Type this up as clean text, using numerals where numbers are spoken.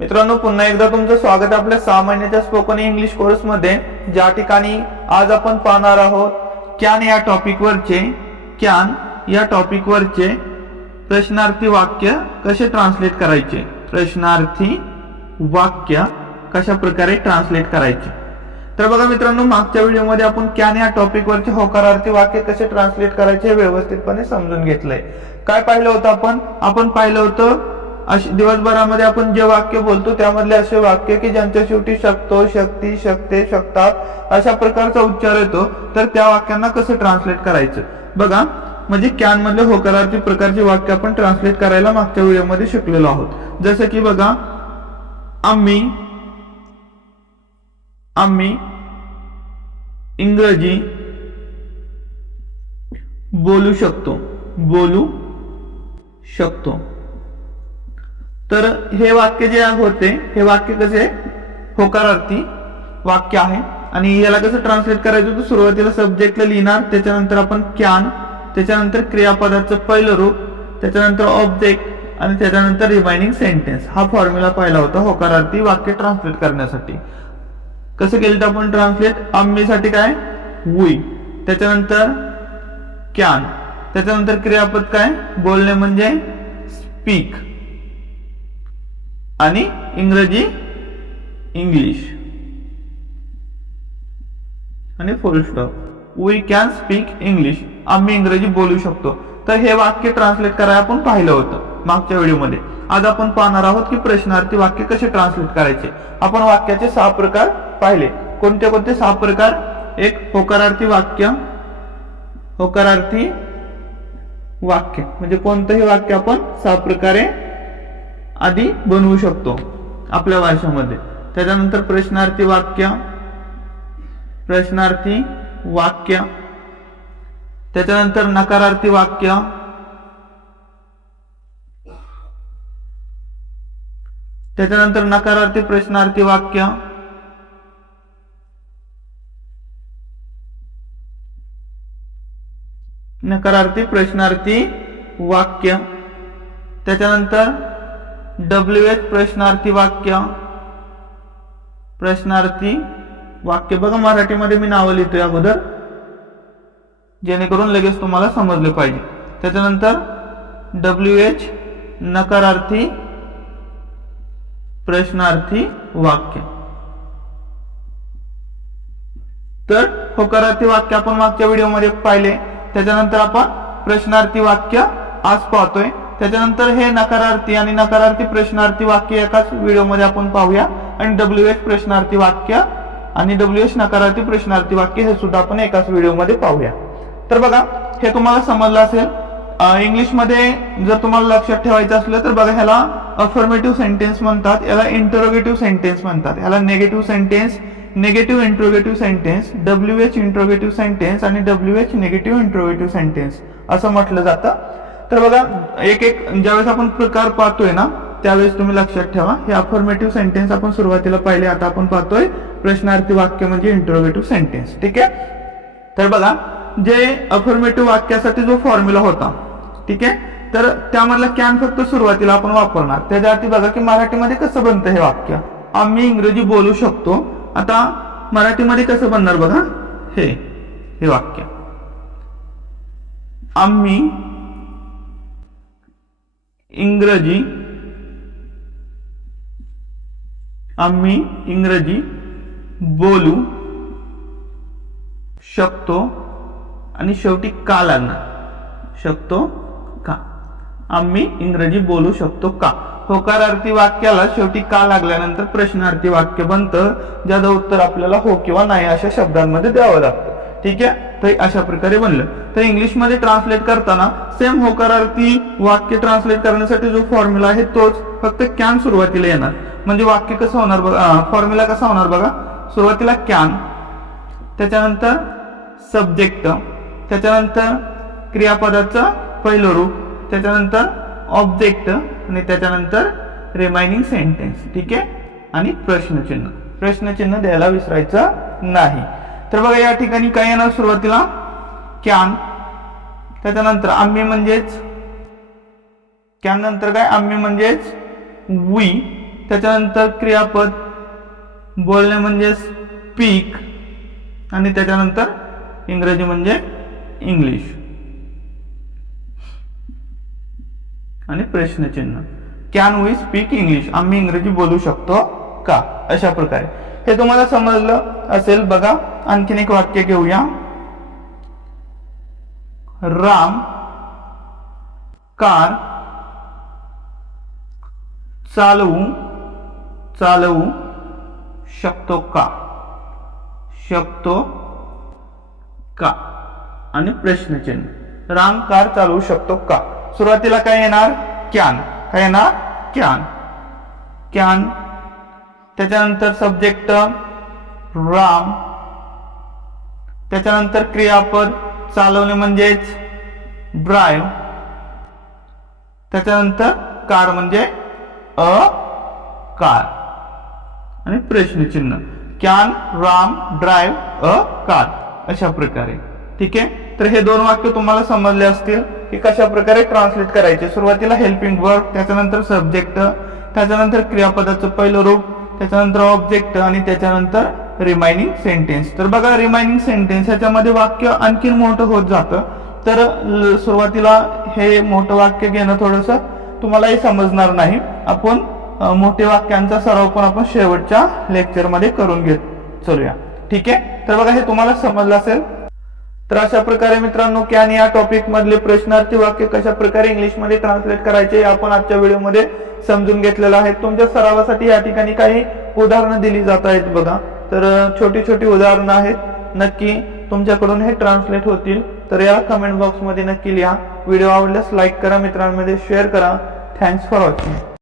मित्रांनो, पुन्हा एकदा तुमचं स्वागत आहे आपल्या 6 महिन्याच्या स्पोकन इंग्लिश कोर्स मध्ये, ज्या ठिकाणी आज आपण पाहणार आहोत कॅन या टॉपिक वरचे प्रश्नार्थी वाक्य कसे ट्रान्सलेट करायचे। प्रश्नार्थी वाक्य कशा प्रकारे ट्रान्सलेट करायचे। तर बघा मित्रांनो, मागच्या व्हिडिओमध्ये आपण कॅन या टॉपिक वरचे होकारार्थी वाक्य कसे ट्रान्सलेट करायचे हे व्यवस्थितपणे समजून घेतलंय। काय पाहिलं होतं आपण पाहिलं होतं दिवसभरामध्ये आपण जे वाक्य बोलतो त्यामधले असे वाक्य की ज्यांच्या शेवटी शकतो, शक्ती, शकते, शकतात अशा प्रकारचा उच्चार येतो, तर त्या वाक्यांना कसं ट्रान्सलेट करायचं। बघा, म्हणजे कॅन मधले होकारार्थी प्रकारचे वाक्य आपण ट्रान्सलेट करायला मागच्या व्हिडिओमध्ये शिकलेलो आहोत। जसं की बघा, आम्ही इंग्रजी बोलू शकतो। तर हे वाक्य जे होते, हे वाक्य कसे होकारार्थी वाक्य आहे। आणि याला कसं ट्रान्सलेट करायचं, तर सुरुवातीला सब्जेक्टला लिहिणार, त्याच्यानंतर आपण कॅन, त्याच्यानंतर क्रियापदाचं पहिलं रूप, त्याच्यानंतर ऑब्जेक्ट आणि त्याच्यानंतर रिमाइनिंग सेंटेन्स। हा फॉर्म्युला पाहिला होता होकारार्थी वाक्य ट्रान्सलेट करण्यासाठी। कसं केलं आपण ट्रान्सलेट? आम्ही साठी काय? वी, त्याच्यानंतर कॅन, त्याच्यानंतर क्रियापद काय? बोलणे म्हणजे स्पीक, आणि इंग्रजी इंग्लिश आणि full stop. We can speak English, आम्ही इंग्रजी बोलू शकतो। तर हे वाक्य ट्रान्सलेट करायला आपण पाहिलं होतं मागच्या व्हिडिओमध्ये। आज आपण पाहणार आहोत की प्रश्नार्थी वाक्य कसे ट्रान्सलेट करायचे। आपण वाक्याचे 6 प्रकार पाहिले। कोणते कोणते 6 प्रकार? एक, होकारार्थी वाक्य म्हणजे कोणतंही वाक्य आपण 6 प्रकारे आधी बनवू शकतो आपल्या भाषेमध्ये। त्याच्यानंतर प्रश्नार्थी वाक्य, त्याच्यानंतर नकारार्थी वाक्य, त्याच्यानंतर नकारार्थी प्रश्नार्थी वाक्य, नकारार्थी प्रश्नार्थी वाक्य, त्याच्यानंतर WH प्रश्नार्थी वाक्य। बघा, मराठीमध्ये मी नाव लिहितोय अगोदर, जेणेकरून लगेच तुम्हाला समजले पाहिजे। त्याच्यानंतर WH नकारार्थी प्रश्नार्थी वाक्य। तर होकारार्थी वाक्य आपण मागच्या व्हिडिओमध्ये पाहिले। त्याच्यानंतर आपण प्रश्नार्थी वाक्य आज पाहतोय। त्याच्यानंतर हे नकारार्थी आणि नकारार्थी प्रश्नार्थी वाक्य एकाच व्हिडिओमध्ये आपण पाहूया, आणि WH प्रश्नार्थी वाक्य आणि WH नकारार्थी प्रश्नार्थी वाक्य हे सुद्धा आपण एकाच व्हिडिओमध्ये पाहूया। तर बघा, हे तुम्हाला समजलं असेल। इंग्लिश मध्ये जर तुम्हाला लक्षात ठेवायचं असलं तर बघा, ह्याला अफर्मेटिव्ह सेंटेन्स म्हणतात, याला इंटरोगेटिव्ह सेंटेन्स म्हणतात, याला negative sentence, negative interrogative sentence, WH interrogative sentence आणि WH निगेटिव्ह इंट्रोगेटिव्ह सेंटेन्स असं म्हटलं जातं। तर बघा, एक ज्यावेळेस आपण प्रकार पाहतोय ना, त्यावेळेस तुम्ही लक्षात ठेवा, हे अफर्मेटिव्ह सेंटेन्स आपण सुरुवातीला पाहिले। आता आपण पाहतोय प्रश्नार्थी वाक्य म्हणजे इंट्रोगेटिव्ह सेंटेन्स। ठीक आहे। तर बघा, जे अफर्मेटिव्ह वाक्यासाठी जो फॉर्म्युला होता, ठीक आहे, तर त्यामधला कॅन फक्त सुरुवातीला आपण वापरणार। त्याच्या आधी बघा की मराठीमध्ये कसं बनतं हे वाक्य, आम्ही इंग्रजी बोलू शकतो। आता मराठीमध्ये कसं बनणार बघा, हे वाक्य, आम्ही इंग्रजी बोलू शकतो, आणि शेवटी का लागणार, शकतो का, आम्ही इंग्रजी बोलू शकतो का। होकारार्थी वाक्याला शेवटी का लागल्यानंतर प्रश्नार्थी वाक्य बनतं, ज्याचं उत्तर आपल्याला हो किंवा नाही अशा शब्दांमध्ये द्यावं लागतं। ठीक आहे। तर अशा प्रकारे बनलं। तर इंग्लिश मध्ये ट्रान्सलेट करताना सेम होकारार्थी वाक्य ट्रान्सलेट करण्यासाठी जो फॉर्म्युला आहे तोच, फक्त कॅन सुरुवातीला येणार। म्हणजे वाक्य कसं होणार बघा, फॉर्म्युला कसा होणार बघा, सुरुवातीला कॅन, त्याच्यानंतर सब्जेक्ट, त्याच्यानंतर क्रियापदाचं पहिलं रूप, त्याच्यानंतर ऑब्जेक्ट आणि त्याच्यानंतर रिमाइनिंग सेंटेन्स। ठीक आहे। आणि प्रश्नचिन्ह द्यायला विसरायचं नाही। तर बघा, या ठिकाणी काय येणार, सुरुवातीला कॅन, त्याच्यानंतर आम्ही म्हणजेच कॅन नंतर काय, आम्ही म्हणजेच वी, त्याच्यानंतर क्रियापद बोलणे म्हणजे स्पीक, आणि त्याच्यानंतर इंग्रजी म्हणजे इंग्लिश, आणि प्रश्नचिन्ह कॅन वी स्पीक इंग्लिश, आम्ही इंग्रजी बोलू शकतो का, अशा प्रकारे. हे तुम्हाला समजलं असेल. बघा आणखीन एक वाक्य घेऊया. राम कार चालवू शकतो का, शकतो का, आणि प्रश्नचिन्ह. राम कार चालवू शकतो का. सुरुवातीला काय येणार, कॅन. काय येणार, कॅन. कॅन. त्याच्यानंतर सब्जेक्ट राम, त्याच्यानंतर क्रियापद चालवणे म्हणजेच ड्राईव्ह, त्याच्यानंतर कार म्हणजे अ कार, आणि प्रश्नचिन्ह can Ram drive a car, अशा प्रकारे. ठीक आहे. तर हे दोन वाक्य तुम्हाला समजले असतील की कशा प्रकारे ट्रान्सलेट करायचे. सुरुवातीला हेल्पिंग वर्ब, त्याच्यानंतर सब्जेक्ट, त्याच्यानंतर क्रियापदाचं पहिलं रूप, त्याच्यानंतर ऑब्जेक्ट, आणि त्याच्यानंतर रिमाइनिंग सेंटेन्स. तर बघा रिमाइनिंग सेंटेन्स ह्याच्यामध्ये वाक्य आणखीन मोठं होत जातं. तर सुरुवातीला हे मोठं वाक्य घेणं थोडंसं तुम्हालाही समजणार नाही. आपण मोठे वाक्यांचा सराव पण आपण शेवटच्या लेक्चरमध्ये करून घेत चलूया. ठीक आहे. तर बघा हे तुम्हाला समजलं असेल. तर अशा प्रकारे मित्रांनो कॅन या टॉपिक मधले प्रश्नार्थी वाक्य कशा प्रकारे इंग्लिश मध्ये ट्रान्सलेट करायचे आपण आजच्या व्हिडिओमध्ये समजून घेतलेलं आहे. तुमच्या सरावासाठी या ठिकाणी काही उदाहरणं दिली जात आहेत बघा. तर छोटी छोटी उदाहरणं आहेत, नक्की तुमच्याकडून हे ट्रान्सलेट होतील. तर याला कमेंट बॉक्स मध्ये नक्की लिहा. व्हिडिओ आवडल्यास लाईक करा, मित्रांमध्ये शेअर करा. Thanks for watching.